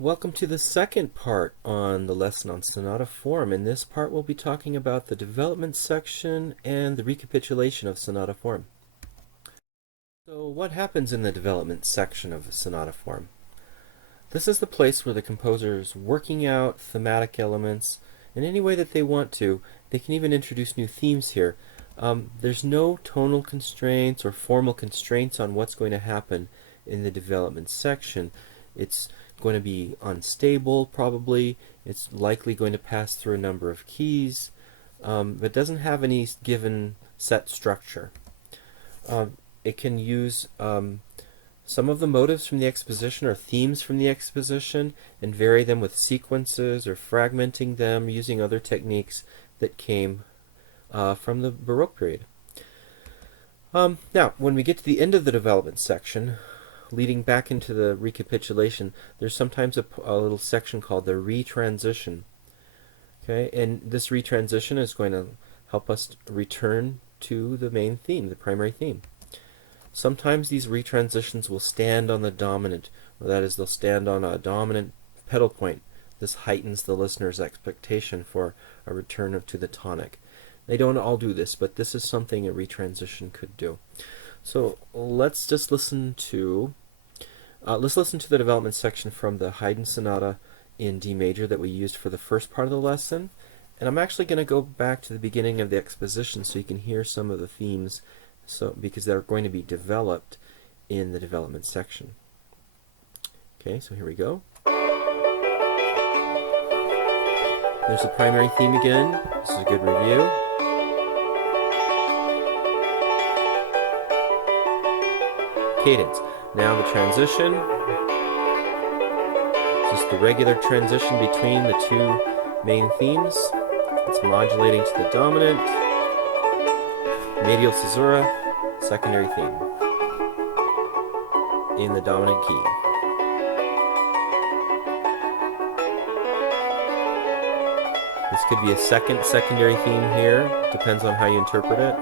Welcome to the second part on the lesson on sonata form. In this part we'll be talking about the development section and the recapitulation of sonata form. So what happens in the development section of a sonata form? This is the place where the composer is working out thematic elements in any way that they want to. They can even introduce new themes here. There's no tonal constraints or formal constraints on what's going to happen in the development section. It's going to be unstable, probably. It's likely going to pass through a number of keys, but doesn't have any given set structure. It can use some of the motives from the exposition or themes from the exposition and vary them with sequences or fragmenting them using other techniques that came from the Baroque period. Now, when we get to the end of the development section, leading back into the recapitulation, there's sometimes a little section called the retransition. Okay, and this retransition is going to help us return to the main theme, the primary theme. Sometimes these retransitions will stand on the dominant, or that is, they'll stand on a dominant pedal point. This heightens the listener's expectation for a return to the tonic. They don't all do this, but this is something a retransition could do. So let's just listen to the development section from the Haydn Sonata in D major that we used for the first part of the lesson. And I'm actually going to go back to the beginning of the exposition so you can hear some of the themes, because they're going to be developed in the development section. Okay, so here we go. There's the primary theme again. This is a good review. Cadence. Now the transition. Just the regular transition between the two main themes. It's modulating to the dominant. Medial caesura, secondary theme in the dominant key. This could be a secondary theme here, depends on how you interpret it.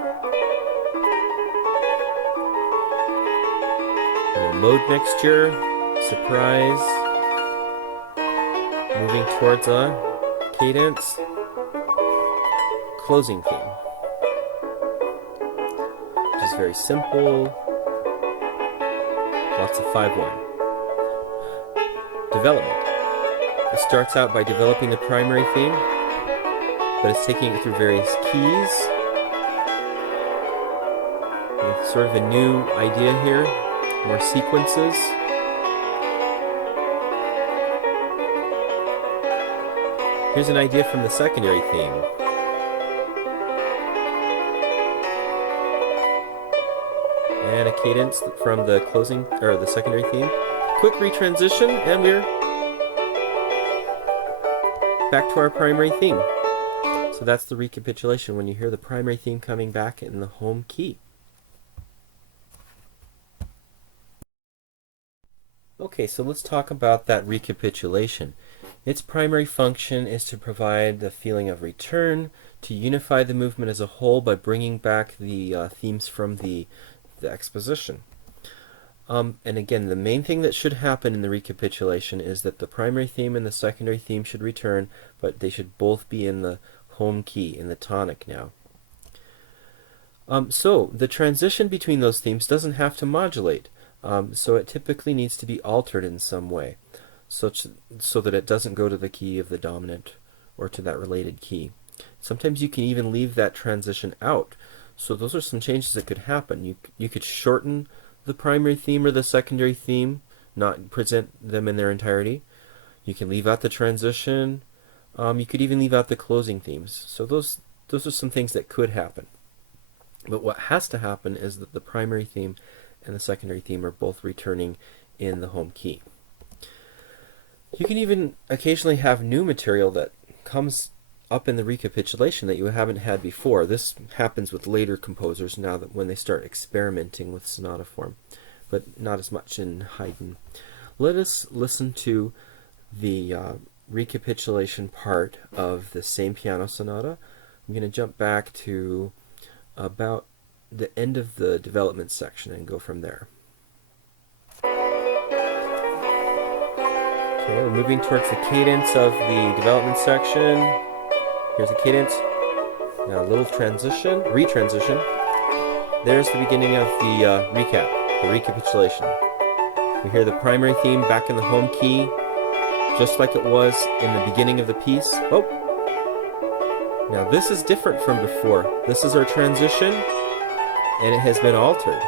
Mode mixture, surprise, moving towards a cadence, closing theme, which is very simple, lots of 5-1. Development. It starts out by developing the primary theme, but it's taking it through various keys. With sort of a new idea here. More sequences. Here's an idea from the secondary theme. And a cadence from the closing, or the secondary theme. Quick retransition, and we're back to our primary theme. So that's the recapitulation when you hear the primary theme coming back in the home key. Okay, so let's talk about that recapitulation. Its primary function is to provide the feeling of return, to unify the movement as a whole by bringing back the themes from the exposition. And again, the main thing that should happen in the recapitulation is that the primary theme and the secondary theme should return, but they should both be in the home key, in the tonic now. So the transition between those themes doesn't have to modulate. So it typically needs to be altered in some way, so that it doesn't go to the key of the dominant or to that related key. Sometimes you can even leave that transition out. So those are some changes that could happen. You could shorten the primary theme or the secondary theme, not present them in their entirety. You can leave out the transition. You could even leave out the closing themes. So those are some things that could happen. But what has to happen is that the primary theme and the secondary theme are both returning in the home key. You can even occasionally have new material that comes up in the recapitulation that you haven't had before. This happens with later composers now that when they start experimenting with sonata form, but not as much in Haydn. Let us listen to the recapitulation part of the same piano sonata. I'm going to jump back to about the end of the development section and go from there. Okay, we're moving towards the cadence of the development section. Here's the cadence. Now a little transition, retransition. There's the beginning of the recap, the recapitulation. We hear the primary theme back in the home key, just like it was in the beginning of the piece. Oh! Now this is different from before. This is our transition, and it has been altered.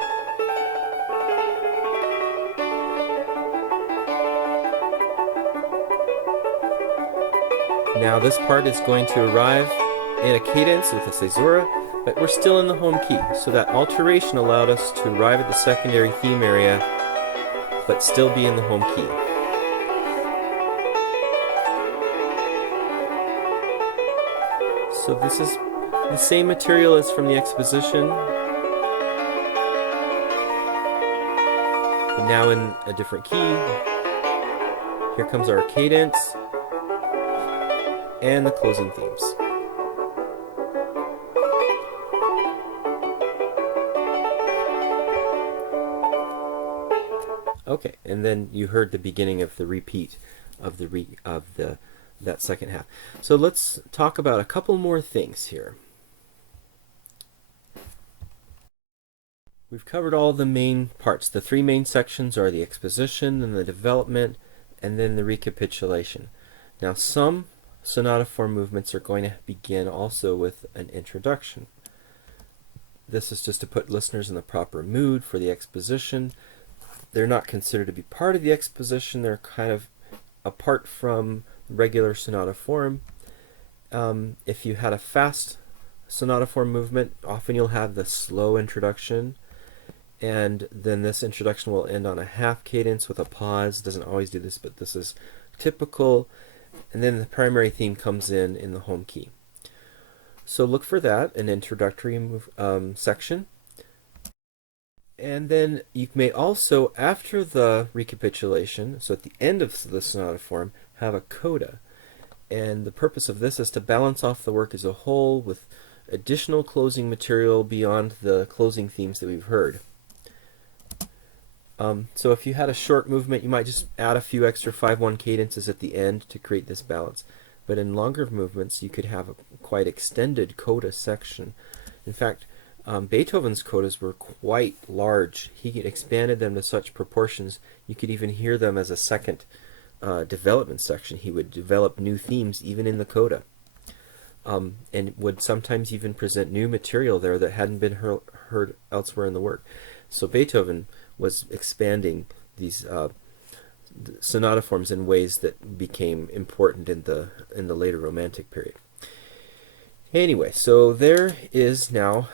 Now this part is going to arrive in a cadence with a caesura, but we're still in the home key. So that alteration allowed us to arrive at the secondary theme area, but still be in the home key. So this is the same material as from the exposition, but now in a different key. Here comes our cadence and the closing themes. Okay, and then you heard the beginning of the repeat of that second half. So let's talk about a couple more things here. We've covered all the main parts. The three main sections are the exposition, then the development, and then the recapitulation. Now some sonata form movements are going to begin also with an introduction. This is just to put listeners in the proper mood for the exposition. They're not considered to be part of the exposition. They're kind of apart from regular sonata form. If you had a fast sonata form movement, often you'll have the slow introduction, and then this introduction will end on a half cadence with a pause. It doesn't always do this, but this is typical. And then the primary theme comes in the home key. So look for that, an introductory section. And then you may also, after the recapitulation, so at the end of the sonata form, have a coda. And the purpose of this is to balance off the work as a whole with additional closing material beyond the closing themes that we've heard. So if you had a short movement, you might just add a few extra 5/1 cadences at the end to create this balance. But in longer movements, you could have a quite extended coda section. In fact, Beethoven's codas were quite large. He expanded them to such proportions you could even hear them as a second development section. He would develop new themes even in the coda, and would sometimes even present new material there that hadn't been heard elsewhere in the work. So Beethoven was expanding these sonata forms in ways that became important in the later Romantic period. Anyway, so there is now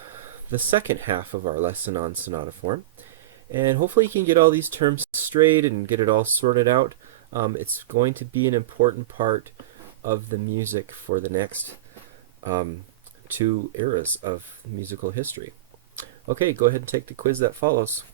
the second half of our lesson on sonata form, and hopefully you can get all these terms straight and get it all sorted out. It's going to be an important part of the music for the next 2 eras of musical history. Okay, go ahead and take the quiz that follows.